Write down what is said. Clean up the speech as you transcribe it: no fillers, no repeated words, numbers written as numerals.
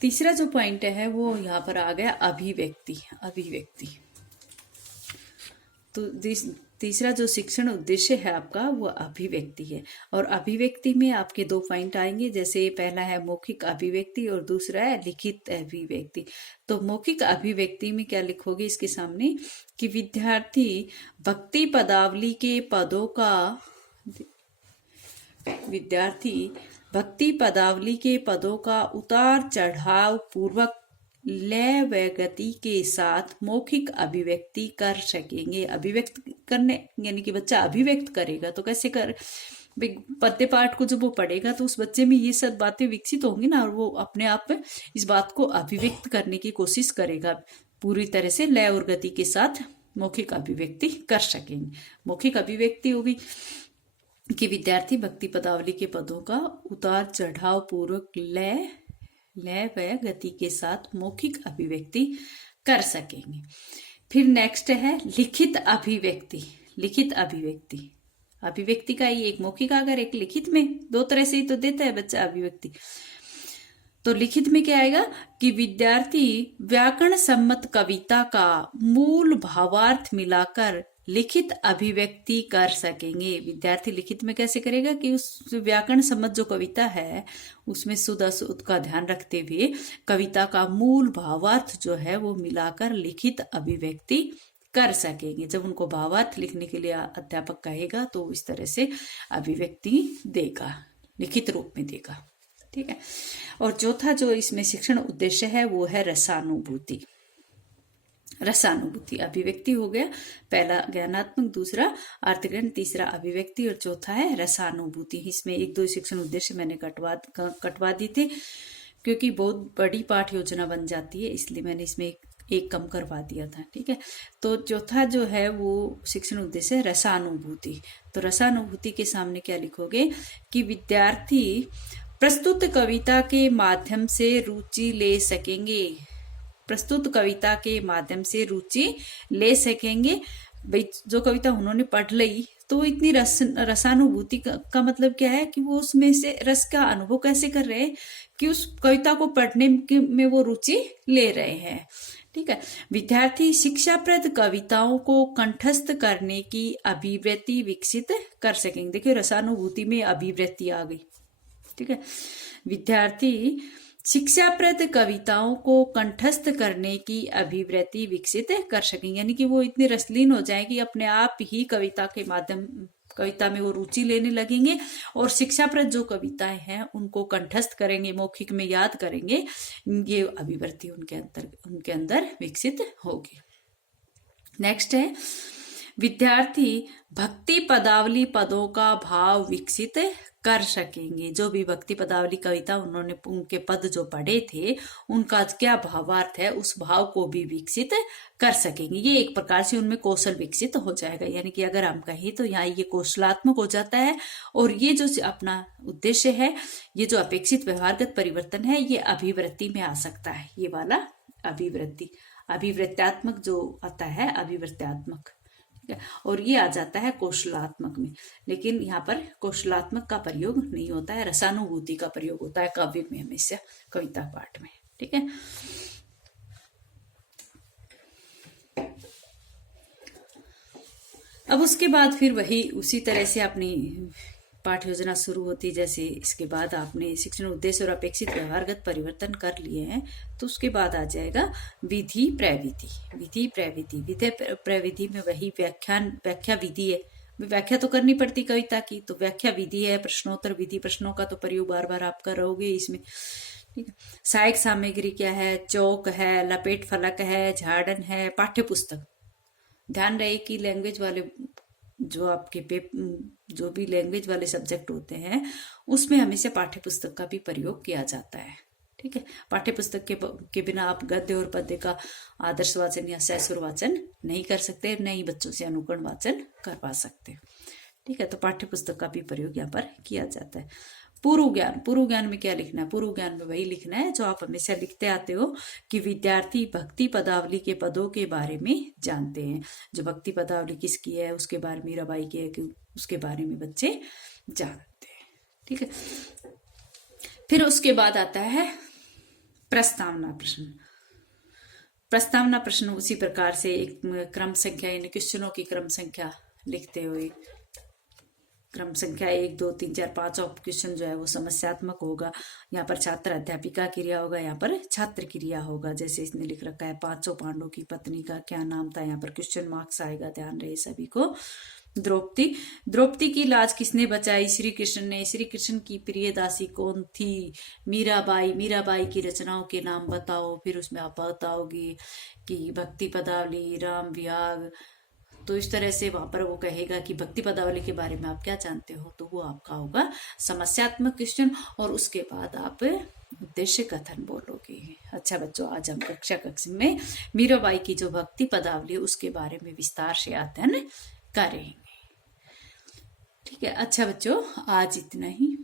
तीसरा जो पॉइंट है वो यहाँ पर आ गया अभिव्यक्ति। अभिव्यक्ति तो तीसरा जो शिक्षण उद्देश्य है आपका वो अभिव्यक्ति है। और अभिव्यक्ति में आपके दो पॉइंट आएंगे, जैसे पहला है मौखिक अभिव्यक्ति और दूसरा है लिखित अभिव्यक्ति। तो मौखिक अभिव्यक्ति में क्या लिखोगे इसके सामने कि विद्यार्थी भक्ति पदावली के पदों का उतार चढ़ाव पूर्वक लय व गति के साथ मौखिक अभिव्यक्ति कर सकेंगे। अभिव्यक्त करने यानी कि बच्चा अभिव्यक्त करेगा तो कैसे कर, पद्य पाठ को जब वो पढ़ेगा तो उस बच्चे में ये सब बातें विकसित होंगी ना, और वो अपने आप इस बात को अभिव्यक्त करने की कोशिश करेगा। पूरी तरह से लय और गति के साथ मौखिक अभिव्यक्ति कर सकेंगे। मौखिक अभिव्यक्ति होगी कि विद्यार्थी भक्ति पदावली के पदों का उतार चढ़ाव पूर्वक लय व गति के साथ मौखिक अभिव्यक्ति कर सकेंगे। फिर नेक्स्ट है लिखित अभिव्यक्ति। लिखित अभिव्यक्ति का ही एक मौखिक अगर एक लिखित में, दो तरह से ही तो देता है बच्चा अभिव्यक्ति। तो लिखित में क्या आएगा कि विद्यार्थी व्याकरण सम्मत कविता का मूल भावार्थ मिलाकर लिखित अभिव्यक्ति कर सकेंगे। विद्यार्थी लिखित में कैसे करेगा कि उस व्याकरण सम्मत जो कविता है उसमें शुद्ध अशुद्ध का ध्यान रखते हुए कविता का मूल भावार्थ जो है वो मिलाकर लिखित अभिव्यक्ति कर सकेंगे। जब उनको भावार्थ लिखने के लिए अध्यापक कहेगा तो इस तरह से अभिव्यक्ति देगा, लिखित रूप में देगा। ठीक है। और चौथा जो इसमें शिक्षण उद्देश्य है वो है रसानुभूति। रसानुभूति अभिव्यक्ति हो गया, पहला ज्ञानात्मक, दूसरा अर्थग्रहण, तीसरा अभिव्यक्ति और चौथा है रसानुभूति। इसमें एक दो शिक्षण उद्देश्य मैंने कटवा दिए थे क्योंकि बहुत बड़ी पाठ योजना बन जाती है, इसलिए मैंने इसमें एक कम करवा दिया था। ठीक है। तो चौथा जो है वो शिक्षण उद्देश्य है रसानुभूति। तो रसानुभूति के सामने क्या लिखोगे कि विद्यार्थी प्रस्तुत कविता के माध्यम से रुचि ले सकेंगे। प्रस्तुत कविता के माध्यम से रुचि ले सकेंगे। भाई जो कविता उन्होंने पढ़ ली तो इतनी रसानुभूति का मतलब क्या है कि वो उसमें से रस का अनुभव कैसे कर रहे हैं कि उस कविता को पढ़ने में वो रुचि ले रहे हैं। ठीक है। विद्यार्थी शिक्षाप्रद कविताओं को कंठस्थ करने की अभिवृत्ति विकसित कर सकेंगे। देखिए रसानुभूति में अभिवृत्ति आ गई। ठीक है। विद्यार्थी शिक्षाप्रद कविताओं को कंठस्थ करने की अभिवृत्ति विकसित कर सकेंगे, यानी कि वो इतने रसलीन हो जाएंगे अपने आप ही कविता में वो रुचि लेने लगेंगे और शिक्षाप्रद जो कविताएं हैं उनको कंठस्थ करेंगे, मौखिक में याद करेंगे। ये अभिवृत्ति उनके अंदर विकसित होगी। नेक्स्ट है विद्यार्थी भक्ति पदावली पदों का भाव विकसित कर सकेंगे। जो भी भक्ति पदावली कविता उन्होंने उनके पद जो पढ़े थे उनका क्या भावार्थ है उस भाव को भी विकसित कर सकेंगे। ये एक प्रकार से उनमें कौशल विकसित हो जाएगा, यानी कि अगर हम कहें तो यहाँ ये कौशलात्मक हो जाता है। और ये जो अपना उद्देश्य है, ये जो अपेक्षित व्यवहारगत परिवर्तन है, ये अभिवृत्ति में आ सकता है। ये वाला अभिवृत्त्यात्मक जो आता है अभिवृत्त्यात्मक, और ये आ जाता है कौशलात्मक में। लेकिन यहाँ पर कौशलात्मक का प्रयोग नहीं होता है, रसानुभूति का प्रयोग होता है काव्य में हमेशा, कविता पाठ में। ठीक है। अब उसके बाद फिर वही उसी तरह से अपनी पाठ योजना शुरू होती। जैसे इसके बाद आपने शिक्षण उद्देश्य और अपेक्षित व्यवहारगत परिवर्तन कर लिए हैं तो उसके बाद आ जाएगा विधि प्रविधि। विधि प्रविधि में वही व्याख्या विधि है। व्याख्या तो करनी पड़ती कविता की, तो व्याख्या विधि है। प्रश्नोत्तर विधि, प्रश्नों का तो प्रयोग बार बार आप करोगे इसमें। ठीक है। सहायक सामग्री क्या है, चौक है, लपेट फलक है, झाड़न है, पाठ्य पुस्तक। ध्यान रहे कि लैंग्वेज वाले जो भी लैंग्वेज वाले सब्जेक्ट होते हैं उसमें हमेशा पाठ्य पुस्तक का भी प्रयोग किया जाता है। ठीक है। पाठ्य पुस्तक के बिना आप गद्य और पद्य का आदर्श वाचन या सैसुर वाचन नहीं कर सकते, न ही बच्चों से अनुकरण वाचन करवा सकते। ठीक है। तो पाठ्य पुस्तक का भी प्रयोग यहाँ पर किया जाता है। पूर्व ज्ञान में क्या लिखना है? पूर्व ज्ञान में वही लिखना है जो आप हमेशा लिखते आते हो कि विद्यार्थी भक्ति पदावली के पदों के बारे में जानते हैं। जो भक्ति पदावली किसकी है, उसके बारे में, मीराबाई की है कि उसके बारे में बच्चे जानते हैं। ठीक है। फिर उसके बाद आता है प्रस्तावना प्रश्न। प्रस्तावना प्रश्न उसी प्रकार से एक क्रम संख्या यानी क्वेश्चनों की क्रम संख्या लिखते हुए, क्रम संख्या 1 2 3 4 5 ऑफ क्वेश्चन जो है वो समस्यात्मक होगा। यहाँ पर छात्र अध्यापिका क्रिया होगा, यहाँ पर छात्र क्रिया होगा। जैसे इसने लिख रखा है 500 पांडवों की पत्नी का क्या नाम था, यहाँ पर क्वेश्चन मार्क्स आएगा, ध्यान रहे सभी को। द्रौपदी, द्रौपदी की लाज किसने बचाई? श्री कृष्ण ने। श्री कृष्ण की प्रिय दासी कौन थी? मीराबाई। मीराबाई की रचनाओं के नाम बताओ, फिर उसमें आप बताओगे कि भक्ति पदावली, राम विहाग। तो इस तरह से वहां पर वो कहेगा कि भक्ति पदावली के बारे में आप क्या जानते हो, तो वो आपका होगा समस्यात्मक क्वेश्चन। और उसके बाद आप उद्देश्य कथन बोलोगे। अच्छा बच्चों, आज हम कक्षा में मीराबाई की जो भक्ति पदावली है उसके बारे में विस्तार से अध्ययन करेंगे। ठीक है। अच्छा बच्चों, आज इतना ही।